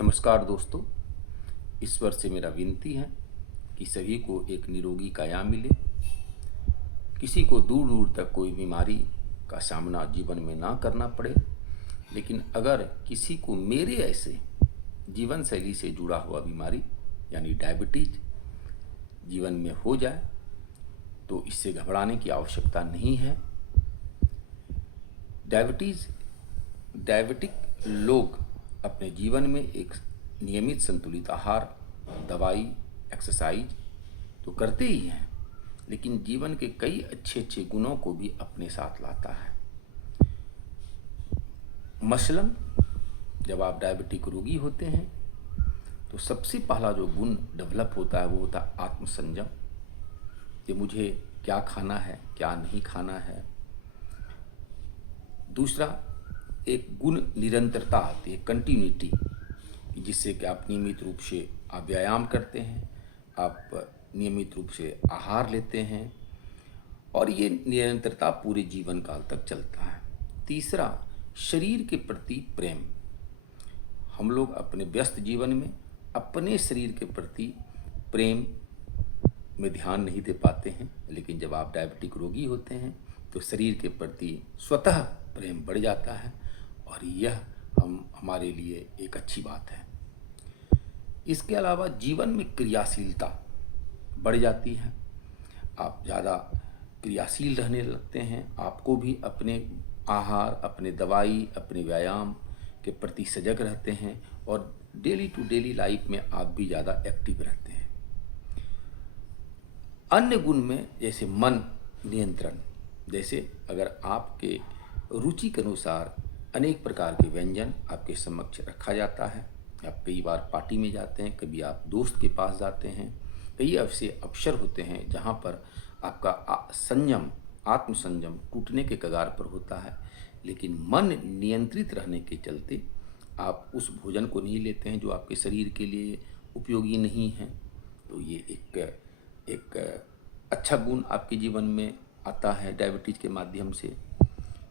नमस्कार दोस्तों, ईश्वर से मेरा विनती है कि सभी को एक निरोगी काया मिले। किसी को दूर दूर तक कोई बीमारी का सामना जीवन में ना करना पड़े, लेकिन अगर किसी को मेरे ऐसे जीवन शैली से जुड़ा हुआ बीमारी यानी डायबिटीज जीवन में हो जाए तो इससे घबराने की आवश्यकता नहीं है। डायबिटिक लोग अपने जीवन में एक नियमित संतुलित आहार, दवाई, एक्सरसाइज तो करते ही हैं, लेकिन जीवन के कई अच्छे अच्छे गुणों को भी अपने साथ लाता है। मसलन जब आप डायबिटिक रोगी होते हैं तो सबसे पहला जो गुण डेवलप होता है वो होता है आत्मसंयम, कि मुझे क्या खाना है, क्या नहीं खाना है। दूसरा एक गुण निरंतरता आती है, कंटिन्यूटी, जिससे कि आप नियमित रूप से आप व्यायाम करते हैं, आप नियमित रूप से आहार लेते हैं और ये निरंतरता पूरे जीवन काल तक चलता है। तीसरा, शरीर के प्रति प्रेम। हम लोग अपने व्यस्त जीवन में अपने शरीर के प्रति प्रेम में ध्यान नहीं दे पाते हैं, लेकिन जब आप डायबिटिक रोगी होते हैं तो शरीर के प्रति स्वतः प्रेम बढ़ जाता है और यह हमारे लिए एक अच्छी बात है। इसके अलावा जीवन में क्रियाशीलता बढ़ जाती है, आप ज़्यादा क्रियाशील रहने लगते हैं। आपको भी अपने आहार, अपने दवाई, अपने व्यायाम के प्रति सजग रहते हैं और डेली टू डेली लाइफ में आप भी ज़्यादा एक्टिव रहते हैं। अन्य गुण में जैसे मन नियंत्रण, जैसे अगर आपके रुचि के अनुसार अनेक प्रकार के व्यंजन आपके समक्ष रखा जाता है, आप कई बार पार्टी में जाते हैं, कभी आप दोस्त के पास जाते हैं, कई ऐसे अवसर होते हैं जहाँ पर आपका संयम, आत्मसंयम टूटने के कगार पर होता है, लेकिन मन नियंत्रित रहने के चलते आप उस भोजन को नहीं लेते हैं जो आपके शरीर के लिए उपयोगी नहीं है। तो ये एक अच्छा गुण आपके जीवन में आता है डायबिटीज के माध्यम से।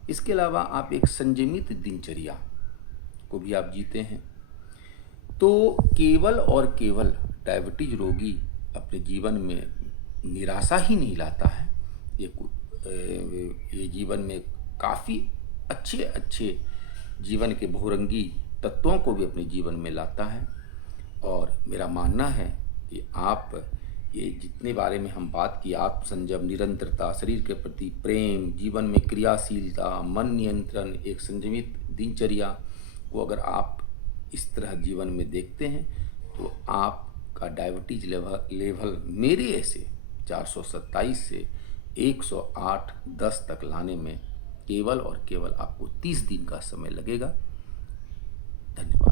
इसके अलावा आप एक संयमित दिनचर्या को भी आप जीते हैं। तो केवल और केवल डायबिटीज रोगी अपने जीवन में निराशा ही नहीं लाता है, ये जीवन में काफ़ी अच्छे अच्छे जीवन के बहुरंगी तत्वों को भी अपने जीवन में लाता है। और मेरा मानना है कि आप ये जितने बारे में हम बात की, आत्मसंयम, निरंतरता, शरीर के प्रति प्रेम, जीवन में क्रियाशीलता, मन नियंत्रण, एक संयमित दिनचर्या को अगर आप इस तरह जीवन में देखते हैं तो आपका डायबिटीज लेवल मेरे ऐसे 427 से 108/10 तक लाने में केवल और केवल आपको 30 दिन का समय लगेगा। धन्यवाद।